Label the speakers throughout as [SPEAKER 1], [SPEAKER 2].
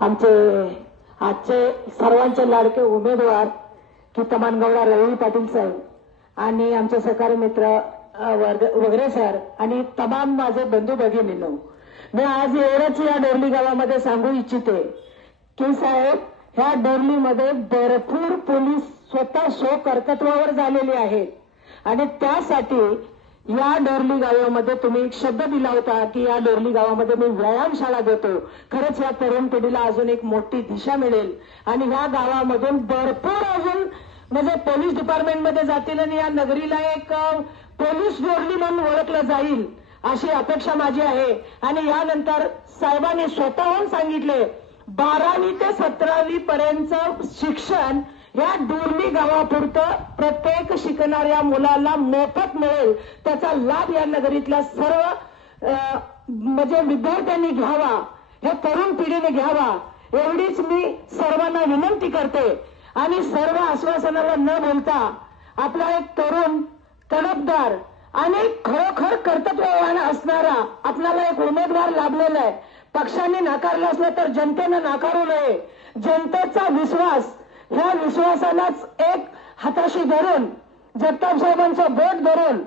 [SPEAKER 1] आमचे आजचे सर्वांचे लाडके उमेदवार कितमानगौडा रवी पाटील साहेब आणि आमचे सहकारी मित्र वर्ग- वगैरे सर आणि तमाम माझे बंधू भगिनीनो मी आज एवढंच या डोरली गावामध्ये सांगू इच्छिते की साहेब ह्या डोरलीमध्ये भरपूर पोलीस स्वतः शो कर्तत्वावर झालेले आहेत आणि त्यासाठी या डोरली गावामध्ये तुम्ही एक शब्द दिला होता की या डोरली गावामध्ये मी व्यायामशाळा देतो खरंच या तरुण पिढीला अजून एक मोठी दिशा मिळेल. आणि ह्या गावामधून भरपूर अजून म्हणजे पोलीस डिपार्टमेंटमध्ये जातील आणि या नगरीला एक पोलीस डोरली म्हणून ओळखलं जाईल अशी अपेक्षा माझी आहे. आणि यानंतर साहेबांनी स्वतःहून सांगितले बारावी ते सतरावी पर्यंत शिक्षण या दोन्ही गावापुरतं प्रत्येक शिकणाऱ्या मुलाला मोफत मिळेल. त्याचा लाभ या नगरीतल्या सर्व म्हणजे विद्यार्थ्यांनी घ्यावा हे तरुण पिढीने घ्यावा एवढीच मी सर्वांना विनंती करते. आणि सर्व आश्वासनाला न बोलता आपला एक तरुण तडफदार आणि खरोखर कर्तव्यवान असणारा आपल्याला एक उमेदवार लाभलेला आहे. पक्षांनी नाकारलं असलं तर जनतेनं नाकारू नये. जनतेचा विश्वास ह्या विश्वासालाच एक हाताशी धरून जगताप साहेबांचं बोट धरून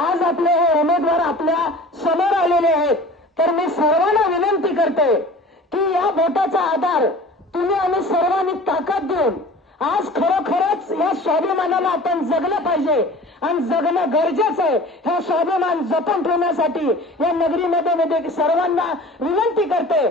[SPEAKER 1] आज आपले हे उमेदवार आपल्यासमोर आलेले आहेत. तर मी सर्वांना विनंती करते की या बोटाचा आधार तुम्ही आम्ही सर्वांनी ताकद देऊन आज खरोखरच या स्वाभिमानाला आपण जगलं पाहिजे. आणि जगणं गरजेचं आहे. हा स्वाभिमान जपून ठेवण्यासाठी या नगरीमध्ये मध्ये सर्वांना विनंती करते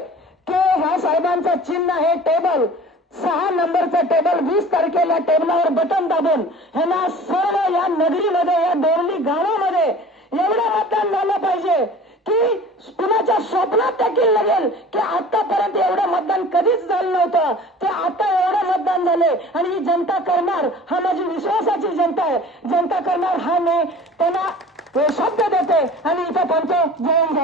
[SPEAKER 1] की ह्या साहेबांचं चिन्ह हे टेबल सहा नंबरचं टेबल वीस तारखेला टेबलावर बटन दाबून ह्यांना सर्व या नगरीमध्ये या दोरली गावामध्ये एवढं मतदान झालं पाहिजे की कुणाच्या स्वप्नात देखील लागेल की आतापर्यंत एवढं मतदान कधीच झालं नव्हतं. ते आता एवढं मतदान झाले आणि ही जनता करणार हा माझी विश्वासाची जनता आहे. जनता करणार हा मी त्यांना शब्द देते आणि इथं थांबतो जय हिंद